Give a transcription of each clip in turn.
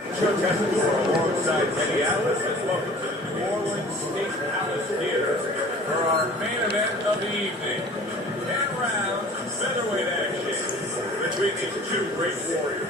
Alongside Minneapolis, and welcome to the New Orleans State Palace Theater for our main event of the evening. 10 rounds, featherweight action between these two great warriors.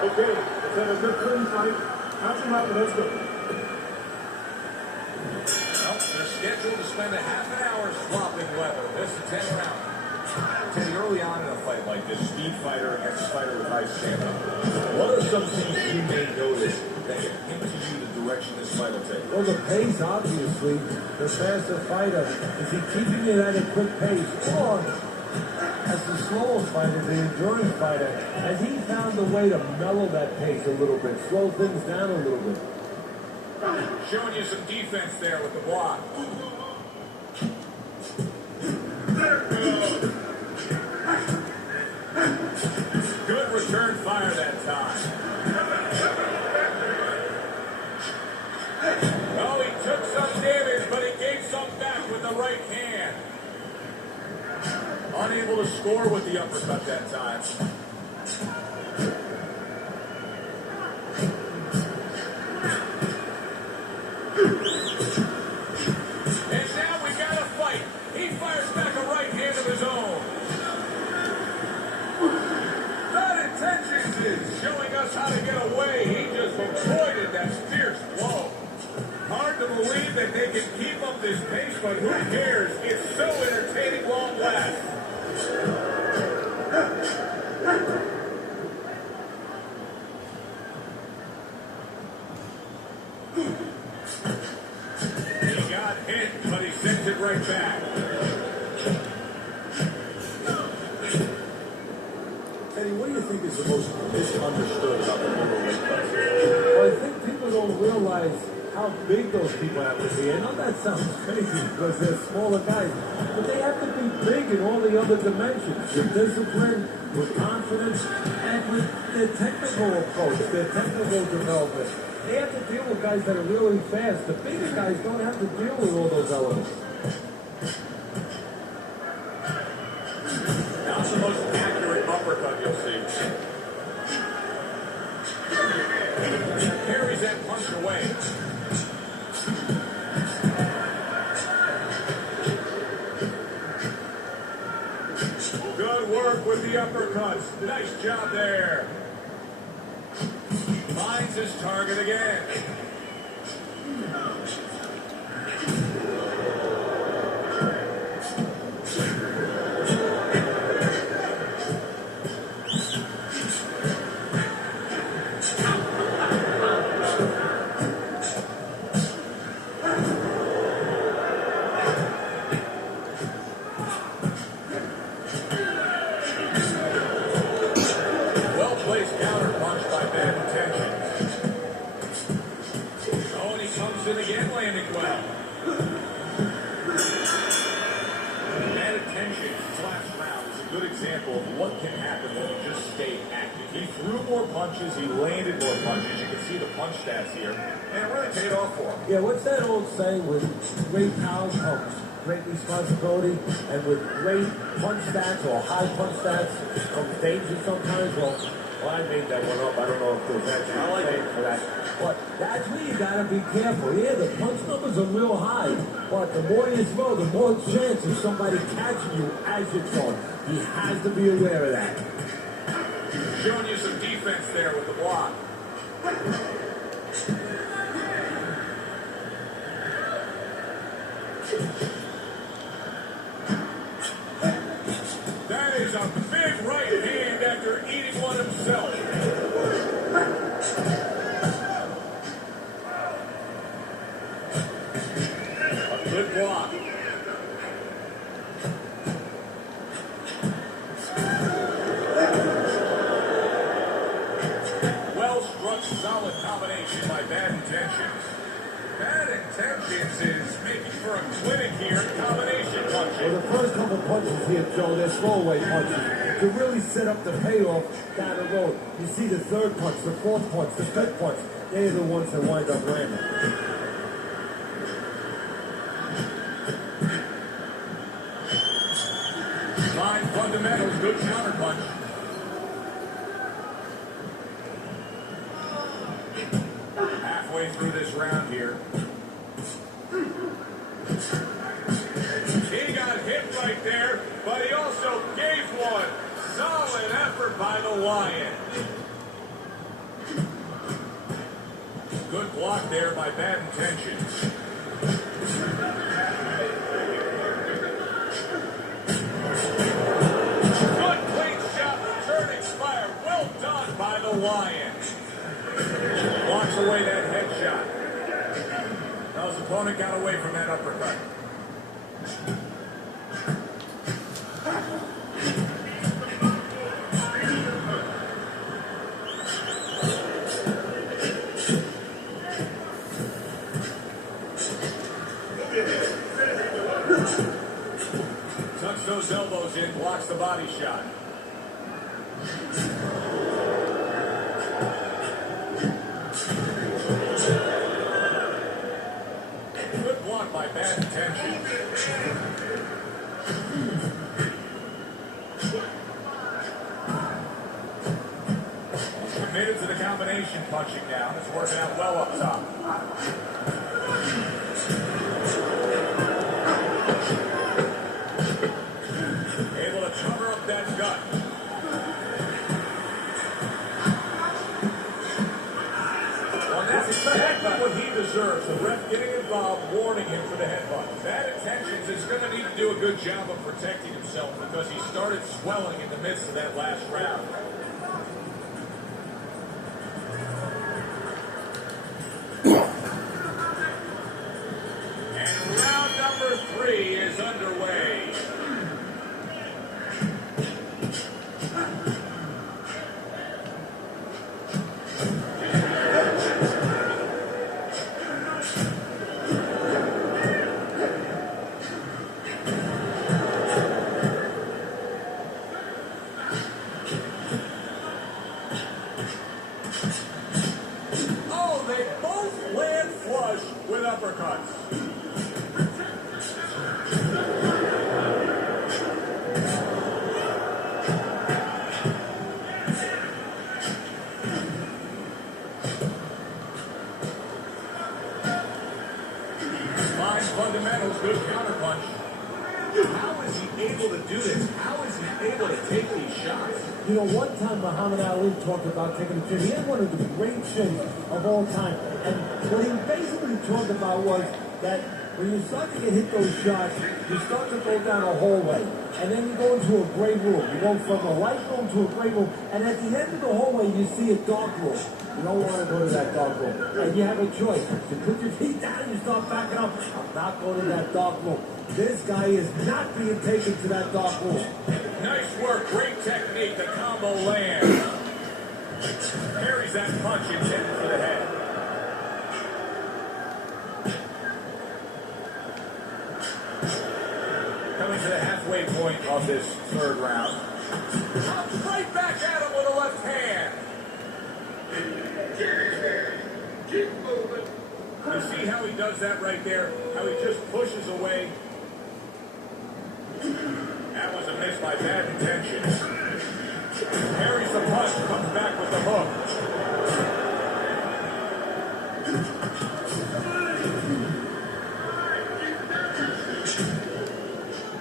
Okay, let's have a good clean fight. Count him up and let's go. Well, they're scheduled to spend a half an hour swapping leather. This is 10 rounds. Teddy, early on in a fight like this, speed fighter against a fighter with high stamina, what are some things you may notice that hint to you the direction this fight will take? Well, the pace, obviously. The faster fighter, is he keeping it at a quick pace? Or, as the slower fighter, the endurance fighter, has he found a way to mellow that pace a little bit, slow things down a little bit? Showing you some defense there with the block. Good return fire that time. Oh, he took some damage, but he gave some back with the right hand. Unable to score with the uppercut that time. And now we got a fight. He fires back a right hand of his own. Bad intentions is showing us how to get away. He just avoided that fierce blow. Hard to believe that they can keep up this pace, but who cares? It's so entertaining long last. He got hit, but he sends it right back. Teddy, what do you think is the most misunderstood about the middleweight class? Well, I think people don't realize how big those people have to be. I know that sounds crazy because they're smaller guys, but they have to be big in all the other dimensions. With discipline, with confidence, and with their technical approach, their technical development. They have to deal with guys that are really fast. The bigger guys don't have to deal with all those elements. Not the most accurate uppercut you'll see. Carries that punch away. Good work with the uppercuts. Nice job there. Finds his target again. Well-placed counter punch by Bad Intentions. Oh, and he comes in again, landing well. Bad Intentions last round is a good example of what can happen when you just stay active. He threw more punches, he landed more punches. You can see the punch stats here, and it really paid off for him. Yeah, what's that old saying? With great power comes great responsibility, and with great punch stats or high punch stats comes danger sometimes. Well, I made that one up. I don't know if there's actually a saying for that. But that's where you gotta be careful. Yeah, the punch numbers are real high, but the more you throw, the more chance of somebody catching you as you throw. He has to be aware of that. Showing you some defense there with the block. That is a big right hand after eating one himself. A good block. Well struck, solid combination by Bad intentions. Bad intentions is making for a clinic here in combination punching. Well, the first couple punches here, Joe, they're throwaway punches. To really set up the payoff down the road. You see the third punch, the fourth punch, the fifth punch. They're the ones that wind up landing. Fine fundamentals, good counter punch. Halfway through this round here. He got hit right there, but he also gave one. Solid effort by the Lion. Good block there by Bad Intentions. Good clean shot, returning fire. Well done by the Lion. Blocks away that headshot. Now his opponent got away from that uppercut. Tucks those elbows in, blocks the body shot. Good block by Bad Intention. Committed to the combination punching now. It's working out well up top. Able to cover up that gut. Well, that's exactly what he deserves. The ref getting involved, warning him for the headbutt. Bad Intentions is going to need to do a good job of protecting himself because he started swelling in the midst of that last round. And round number 3 is underway. Oh, they both land flush with uppercuts. Fine fundamentals, good counterpunch. How is he able to do this? How is he able to take these shots? You know, one time Muhammad Ali talked about taking a chin. He had one of the great chins of all time. And what he basically talked about was that when you start to get hit those shots, you start to go down a hallway. And then you go into a gray room. You go from a light room to a gray room. And at the end of the hallway, you see a dark room. You don't want to go to that dark room. And you have a choice. You put your feet down, you start backing up. I'm not going to that dark room. This guy is not being taken to that dark room. Nice work, great technique, the combo lands. Parries that punch intended for the head. Coming to the halfway point of this third round. Comes right back at him with a left hand. Keep moving. You see how he does that right there? How he just pushes away. That was a miss by Bad Intentions. Parries the punch, comes back with the hook.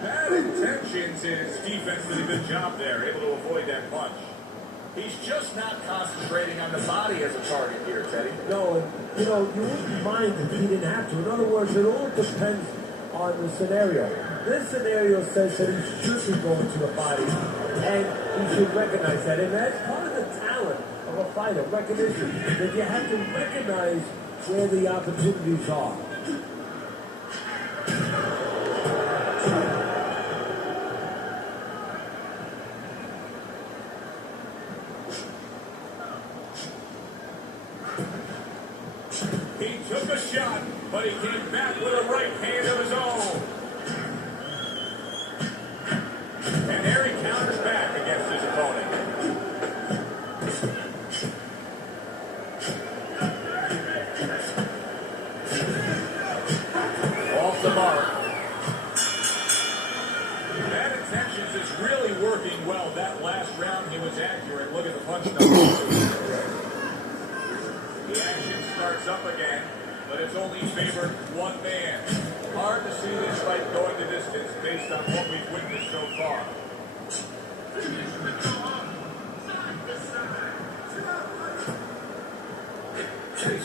Bad Intentions is defense did a good job there, able to avoid that punch. He's just not concentrating on the body as a target here, Teddy. No, and, you know, you wouldn't mind if he didn't have to. In other words, it all depends on the scenario. This scenario says that he should be going to the body, and he should recognize that. And that's part of the talent of a fighter, recognition, that you have to recognize where the opportunities are. He took a shot, but he came back with a right hand of his own. And there he counters back against his opponent. Off the mark. Bad Intentions is really working well. That last round he was accurate. Look at the punch numbers. The action starts up again, but it's only favored one man. Hard to see this fight going the distance based on what we've witnessed so far.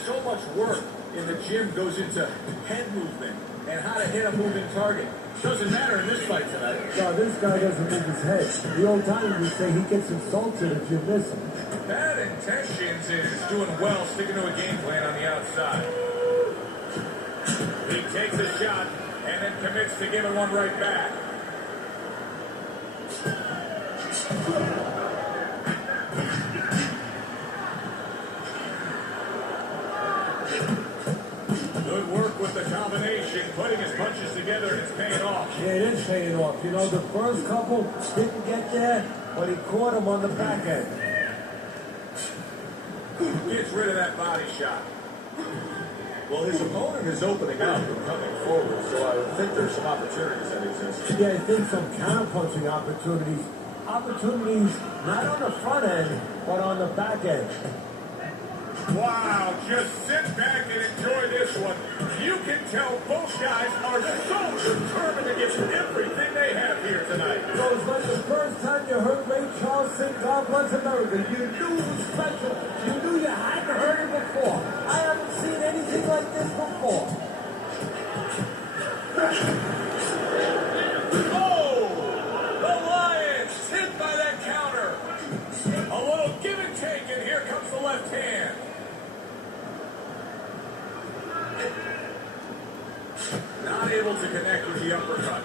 So much work in the gym goes into head movement and how to hit a moving target. Doesn't matter in this fight tonight. No, this guy doesn't move his head. The old timers would say he gets insulted if you miss him. Bad Intentions is doing well, sticking to a game plan on the outside. He takes a shot and then commits to giving one right back. Good work with the combination, putting his punches together, and it's paying off. Yeah, it is paying off. You know, the first couple didn't get there, but he caught him on the back end. Gets rid of that body shot. Well, his opponent is opening up and coming forward, so I would think there's some opportunities that exist. Yeah, I think some counterpunching opportunities. Opportunities not on the front end, but on the back end. Wow, just sit back and enjoy this one. You can tell both guys are so determined to give everything they have here tonight. So it's like the first time you heard Ray Charles sing God Bless America. You knew it was special. You knew you hadn't heard it before. I haven't seen anything like this before. Oh! The Lions hit by that counter. A little give and take, and here comes the left hand. Not able to connect with the uppercut.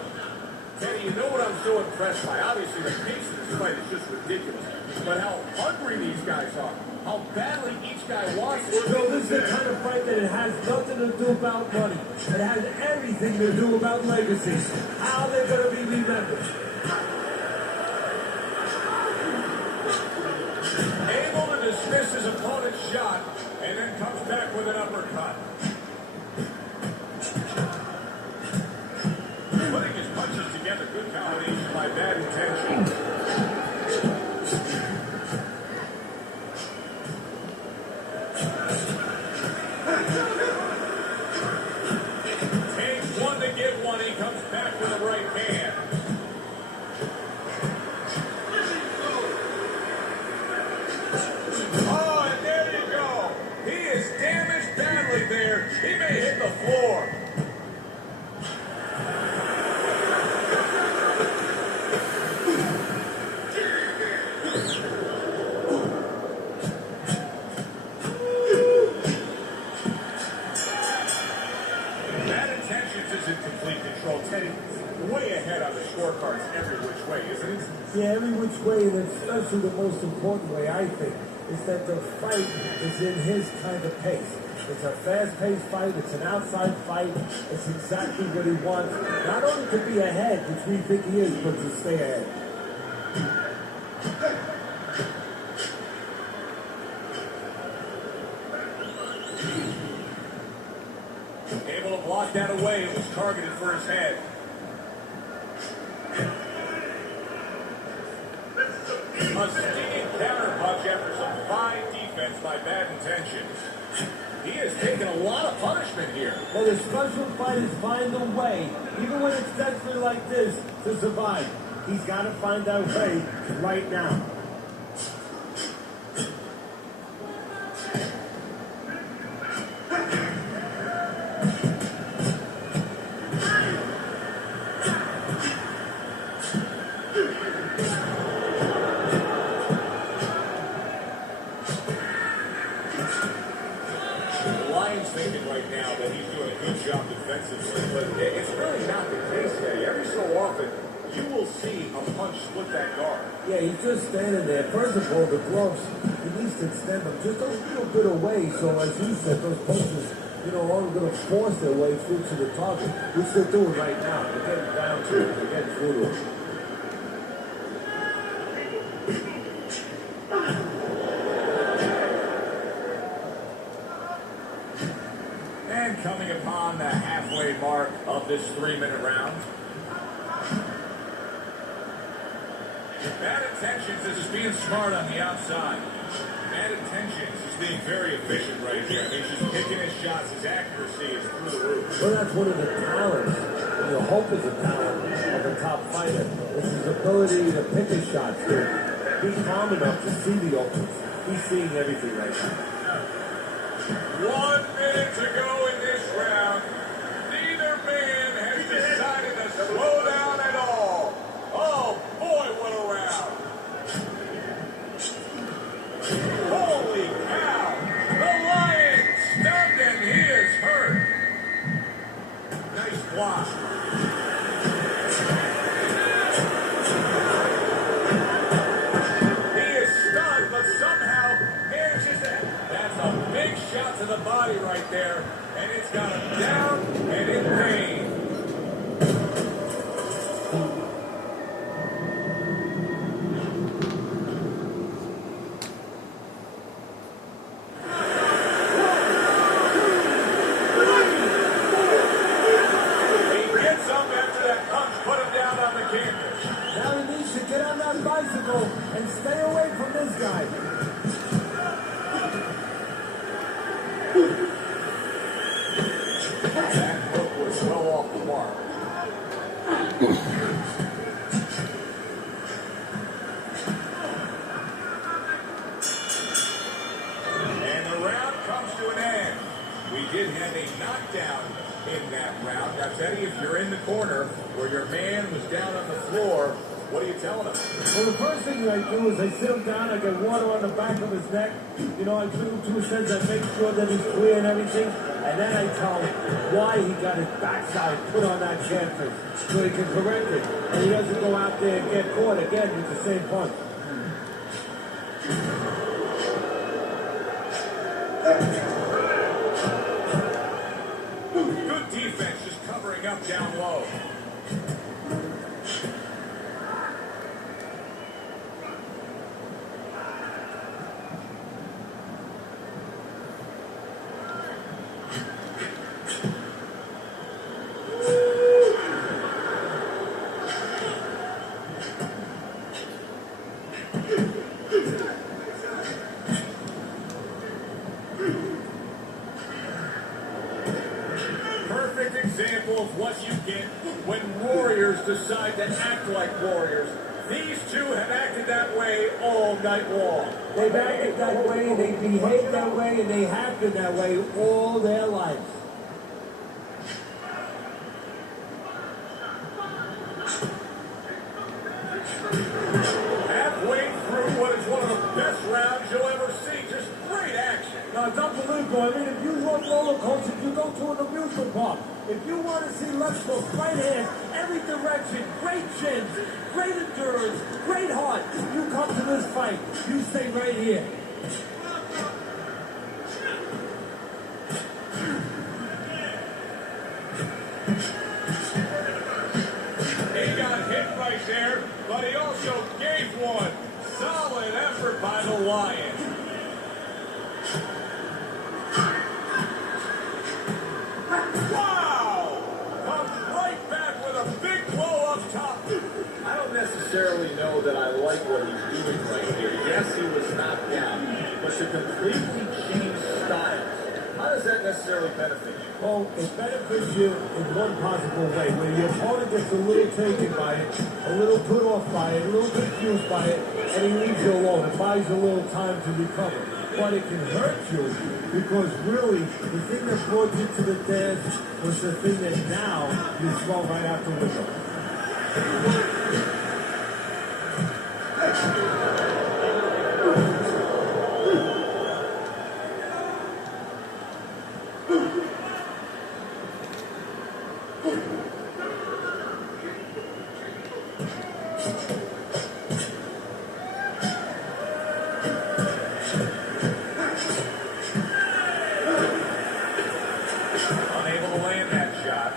Kenny, you know what I'm so impressed by? Obviously, the pace of this fight is just ridiculous. But how hungry these guys are. How badly each guy wants it. So this is the kind of fight that it has nothing to do about money. It has everything to do about legacy. How they're going to be remembered. Able to dismiss his opponent's shot, and then comes back with an uppercut. Putting his punches together, good combination by Bad Intentions. Takes one to give one, he comes back with a right hand. Oh, and there you go. He is damaged badly there. He may hit the floor. Bad Intentions is in complete control. Teddy, way ahead on the scorecards every which way, isn't it? Yeah, every which way, and especially the most important way, I think, is that the fight is in his kind of pace. It's a fast-paced fight. It's an outside fight. It's exactly what he wants. Not only to be ahead, which we think he is, but to stay ahead. Able to block that away. It was targeted for his head. A stinging counter punch after some fine defense by Bad Intentions. He has taken a lot of punishment here. Well, the special fighters find a way, even when it's desperate like this, to survive. He's got to find that way right now. Thinking right now that he's doing a good job defensively, but it's really not the case today. Every so often, you will see a punch split that guard. Yeah, he's just standing there. First of all, the gloves, he needs to extend them just a little bit away, so as you said, those punches, you know, are going to force their way through to the target. We're still doing right now. We're getting down to it. We're getting through to it. And coming upon the halfway mark of this 3-minute round. Bad intentions is just being smart on the outside. Bad intentions is being very efficient right here. I mean, just picking his shots. His accuracy is through the roof. Well, that's one of the talents, and the hope is a talent of a top fighter. It's his ability to pick his shots, to be calm enough to see the opens. He's seeing everything right now. 1 minute to go in this round. Neither man has decided to slow down at all. Oh, boy, what a round. Holy cow. The Lion stunned and he is hurt. Nice block. He is stunned, but somehow manages to... That's a big shot to the body right there, and it's got him down and in pain. He gets up after that punch, put him down on the canvas. Now he needs to get on that bicycle and stay away from this guy. That hook was well off the mark. And the round comes to an end. We did have a knockdown in that round. Now, Teddy, if you're in the corner where your man was down on the floor, what are you telling him? Well, the first thing I do is I sit him down, I get water on the back of his neck. You know, I put him to a sense, I make sure that he's clear and everything. And then I tell him why he got his backside put on that canvas so he can correct it. And he doesn't go out there and get caught again with the same punch. Good defense, just covering up down low. Perfect example of what you get when warriors decide to act like warriors. These two have acted that way all night long. They've acted that way, they behave that way, and they have been that way all their lives. Halfway through what is one of the best rounds you'll ever see. Just great action. Now, it's unbelievable. I mean, if you love roller coasters, you go to an amusement park. If you want to see left hook, right hand, every direction, great chins, great endurance, great heart, you come to this fight. You stay right here. He got hit right there, but he also gave one. Solid effort by the Lion. Wow! Comes right back with a big blow up top. I don't necessarily know that I like what he's doing right here. Yes, he was knocked down, but to completely change styles, how does that necessarily benefit you? Well, it benefits you in one possible way, where your opponent gets a little taken by it, a little put off by it, a little confused by it, and he leaves you alone. It buys you a little time to recover. But it can hurt you, because really, the thing that brought you to the dance was the thing that now you throw right out the window. Unable to land that shot.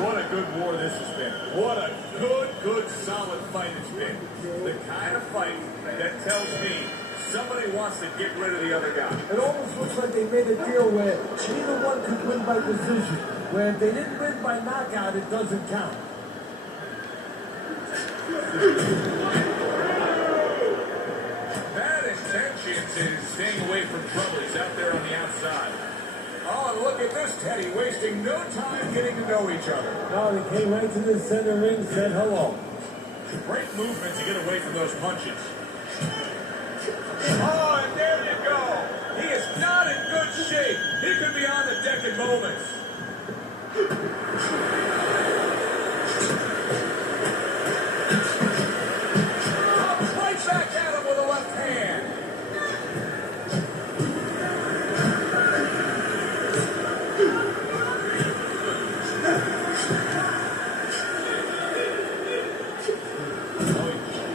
What a good war this has been. What a good, solid fight it's been. The kind of fight that tells me somebody wants to get rid of the other guy. It almost looks like they made a deal where neither one could win by decision. Where if they didn't win by knockout, it doesn't count. Bad intentions is staying away from trouble. He's out there on the outside. Oh, and look at this, Teddy, wasting no time getting to know each other. No, they came right to the center ring, said hello. Great movement to get away from those punches. Oh, and there you go. He is not in good shape. He could be on the deck in moments. Right back at him with a left hand.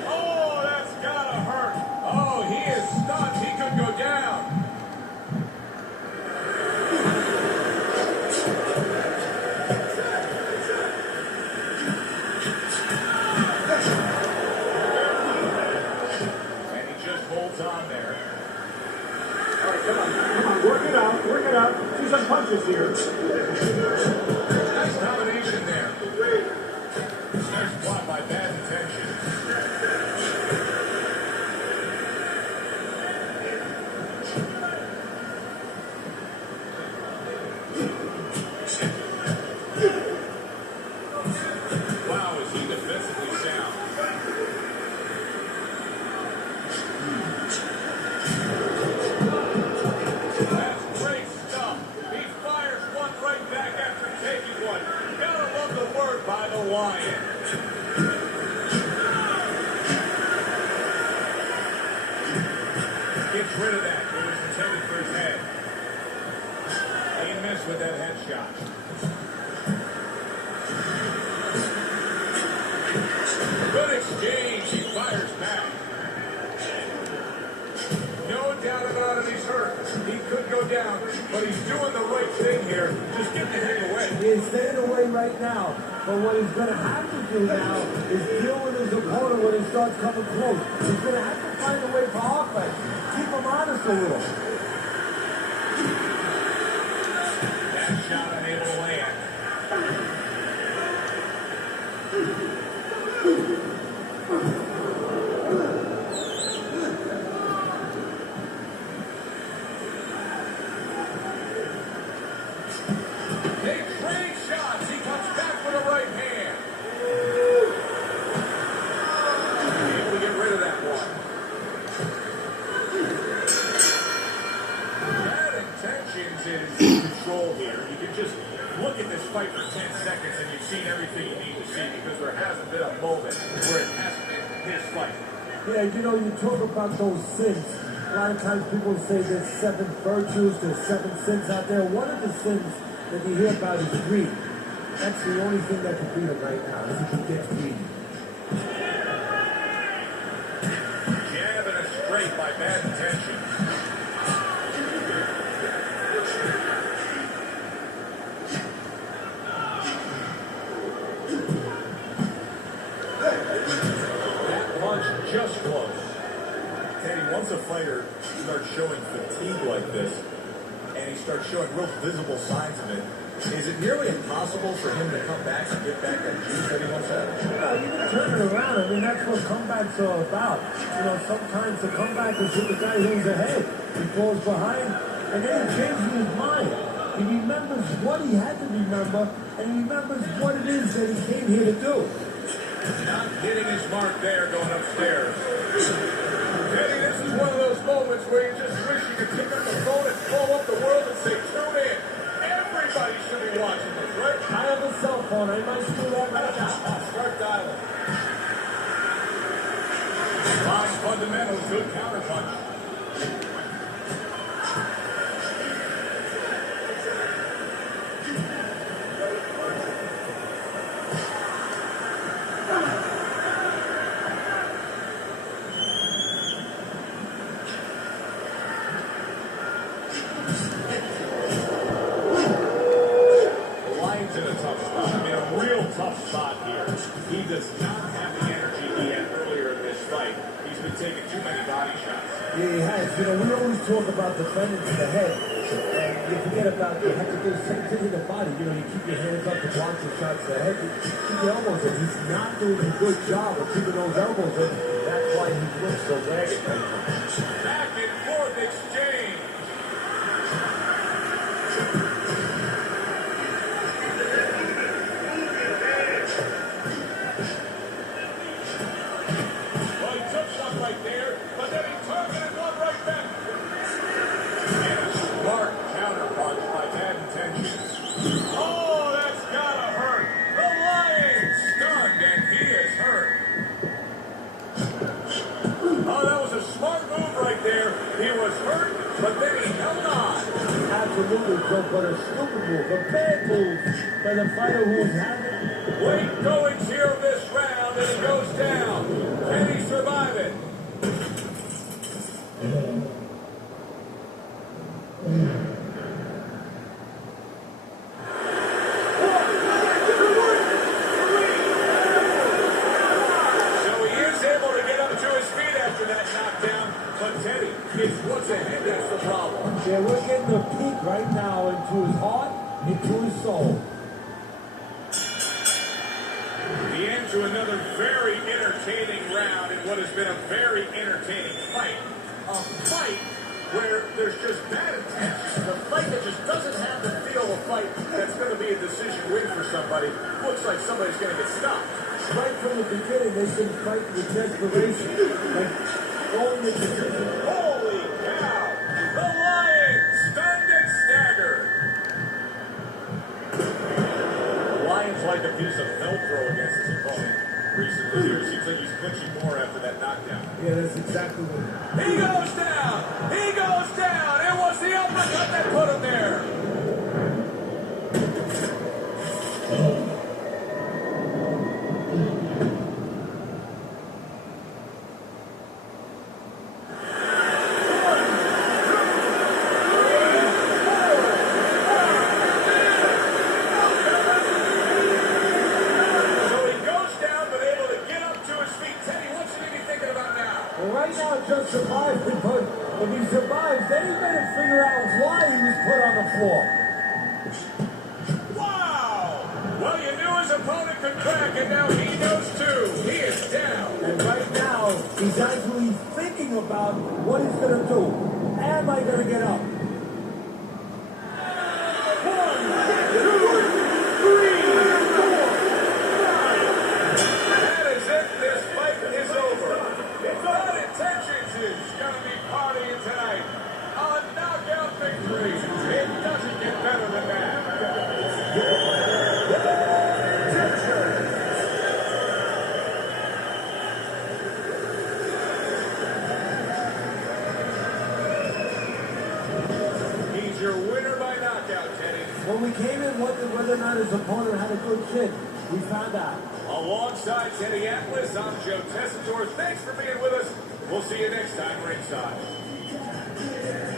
Oh, that's gotta hurt. Oh, he is stunned. He could go down. And he just holds on there. All right, come on, work it out. See some punches here. Nice combination there. Nice block by Bad Intentions. Wow, is he defensively sound? That's great stuff. He fires one right back after taking one. Gotta love the word by the Lion. Gets rid of that. It was intended for his head. He missed with that headshot. Good exchange. He fires back. No doubt about it, he's hurt. He could go down, but he's doing the right thing here. Just get the heck away. He's staying away right now. But what he's going to have to do now is deal with his opponent when he starts coming close. He's going to have to find a way for offense. Keep him honest a little. That shot unable to land. They trade shots. He comes back with a right hand. Able to get rid of that one. Bad Intentions is in control here. You can just look at this fight for 10 seconds and you've seen everything you need to see because there hasn't been a moment where it hasn't been his fight. Yeah, you know, you talk about those sins. A lot of times people say there's 7 virtues, there's 7 sins out there. One of the sins that you hear about is greed. That's the only thing that can beat him right now, is if he gets greedy. Jab and a straight by Bad Intentions. That punch just close. Teddy, once a fighter starts showing fatigue like this, and he starts showing real visible signs of it, is it nearly impossible for him to come back and get back that juice that he once had? Yeah, you can turn it around. I mean, that's what comebacks are about. You know, sometimes the comeback is with the guy who's ahead. He falls behind, and then he changes his mind. He remembers what he had to remember, and he remembers what it is that he came here to do. Not hitting his mark there going upstairs. Teddy, this is one of those moments where you just wish you could pick up the phone and call up the world and say, tune in. Everybody should be watching this, right? I have a cell phone. I might do that right now. Start dialing. Fine fundamentals, good counterpunch. taken too many body shots. Yeah, he has. You know, we always talk about defending to the head. And you forget about you have to do the same thing in the body. You know, you keep your hands up to block the shots to the head. You keep your elbows in. He's not doing a good job of keeping those elbows in. That's why he looks so ragged. Back and forth exchange. Well, he took some right there, but then he targeted one right back. And a smart counterpunch by bad intentions. Oh, that's gotta hurt. The Lion's stunned, and he is hurt. Oh, that was a smart move right there. He was hurt, but then he held on. Absolutely, Joe, but a stupid move, a bad move by the fighter who was having. Late goings here of this round, and he goes down. Can he survive it? What's ahead, that's the problem. Yeah, we're getting the peak right now into his heart, into his soul. The end to another very entertaining round in what has been a very entertaining fight. A fight where there's just bad intentions. A fight that just doesn't have the feel of a fight that's going to be a decision win for somebody. Looks like somebody's going to get stopped. Right from the beginning, they should fight with desperation. Like, going the decision. Holy cow! The Lion stunned and staggered. The Lion's like a piece of Velcro against his opponent recently here. Seems like he's clinching more after that knockdown. Yeah, that's exactly what. He goes down! He goes down! It was the uppercut that put him there! Right now, just surviving, but if he survives, then he better figure out why he was put on the floor. Wow! Well, you knew his opponent could crack, and now he knows too. He is down. And right now, he's actually thinking about what he's going to do. Am I going to get up? 1, 2, 3, 4. That is it. This fight is over. Bad Intentions is going to be partying tonight. A knockout victory. It doesn't get better than that. He's your winner by knockout, Teddy. When we came in wondering whether or not his opponent had a good chin, we found out. Alongside Teddy Atlas, I'm Joe Tessitore. Thanks for being with us. We'll see you next time ringside.